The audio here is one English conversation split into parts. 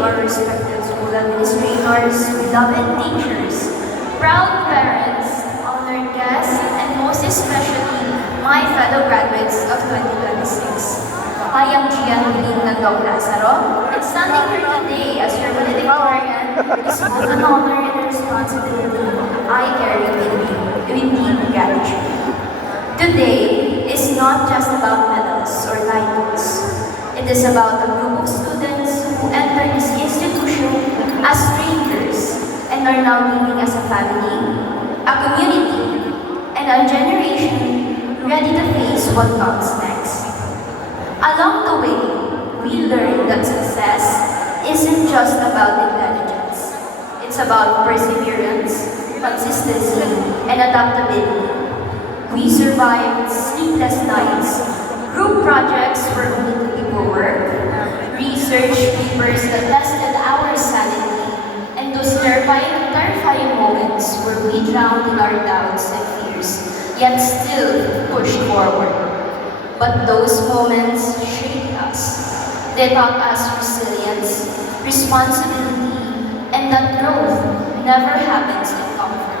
to our respected school administrators, beloved teachers, proud parents, honored guests, and most especially my fellow graduates of 2026. I am Gian Bilin Nandong Lazaro, and standing here today as your valedictorian is both an honor and a responsibility I carry with deep gratitude. Today is not just about medals or titles. It is about a group of students who entered this institution as strangers and are now living as a family, a community, and a generation ready to face what comes next. Along the way, we learned that success isn't just about intelligence. It's about perseverance, consistency, and adaptability. We survived sleepless nights, group projects were only to be work, research papers that tested our sanity, and those terrifying moments where we drowned in our doubts and fears, yet still pushed forward. But those moments shaped us. They taught us resilience, responsibility, and that growth never happens in comfort.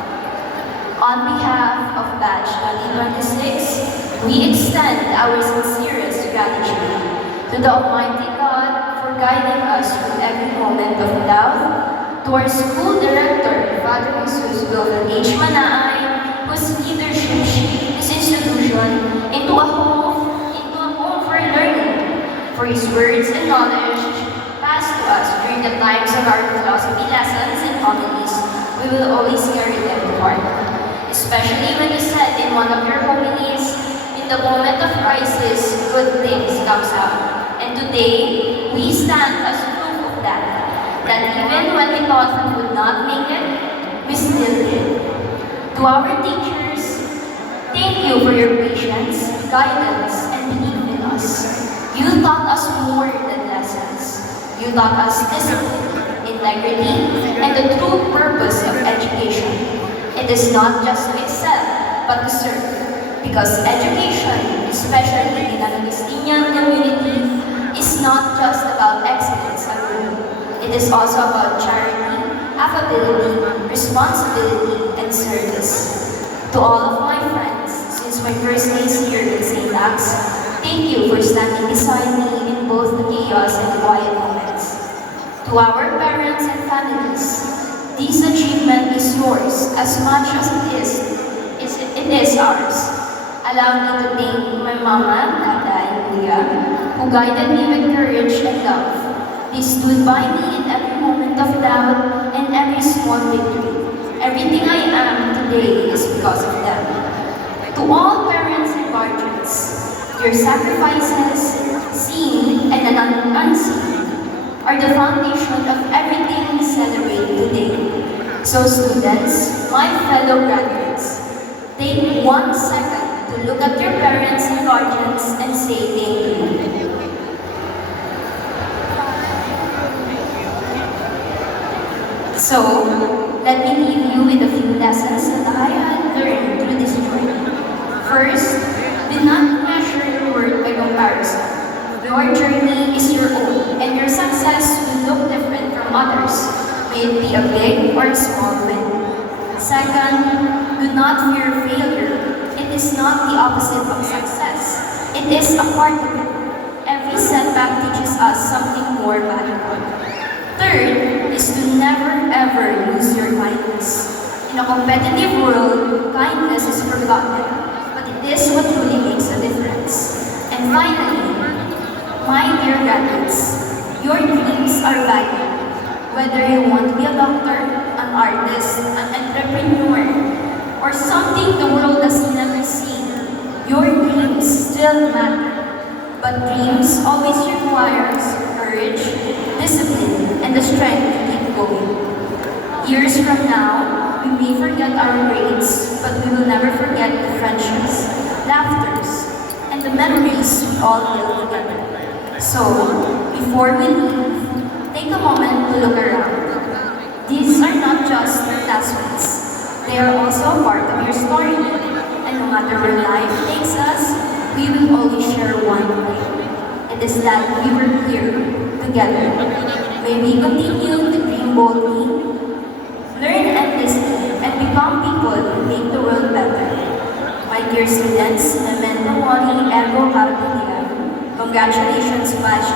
On behalf of Batch 2026, we extend our sincerest gratitude to the Almighty God for guiding us through every moment of doubt, to our school director, Father Jesus Wilson H. Manaay, whose leadership shaped this institution into a home for learning, for his words and knowledge passed to us during the times of our philosophy lessons and homilies. We will always carry them to heart. Especially when you said in one of your homilies, in the moment of crisis, good things comes out. And today, we stand as proof of that even when we thought we would not make it, we still did. To our teachers, thank you for your patience, guidance, and belief in us. You taught us more than lessons. You taught us discipline, integrity, and the true purpose of education. It is not just to excel, but to serve. Because education, especially in an Augustinian community, is not just about excellence alone. It is also about charity, affability, responsibility, and service. To all of my friends, since my first days here in St. Axe, thank you for standing beside me in both the chaos and quiet moments. To our parents and families, this achievement is yours as much as it is ours. Allow me to thank my mama, Tata, and Kuya, who guided me with courage and love. They stood by me in every moment of doubt and every small victory. Everything I am today is because of them. To all parents and guardians, your sacrifices, seen and unseen, are the foundation of everything we celebrate today. So students, my fellow graduates, take 1 second to look at your parents and guardians and say thank you. So, let me leave you with a few lessons that I had learned through this journey. First, do not measure your worth by comparison. Your journey is your own, and your success will look different from others, may it be a big or a small win. Second, do not fear failure. It is not the opposite of success. It is a part of it. Every setback teaches us something more valuable. Third is to never ever lose your kindness. In a competitive world, kindness is forgotten, but it is what truly makes a difference. And finally, my dear graduates, your dreams are valid. Whether you want to be a doctor, an artist, an entrepreneur, or something the world has never seen, your dreams still matter. But dreams always requires courage, discipline, and the strength to keep going. Years from now, we may forget our grades, but we will never forget the friendships, laughters, and the memories we all built together. So, before we leave, take a moment to look around. These are not just your classmates. They are also part of your story. And no matter where life takes us, we will always share one thing. It is that we were here together. May we continue to dream boldly, learn endlessly, and become people who make the world better. My dear students, memento mori ergo carpe diem. Congratulations, Batch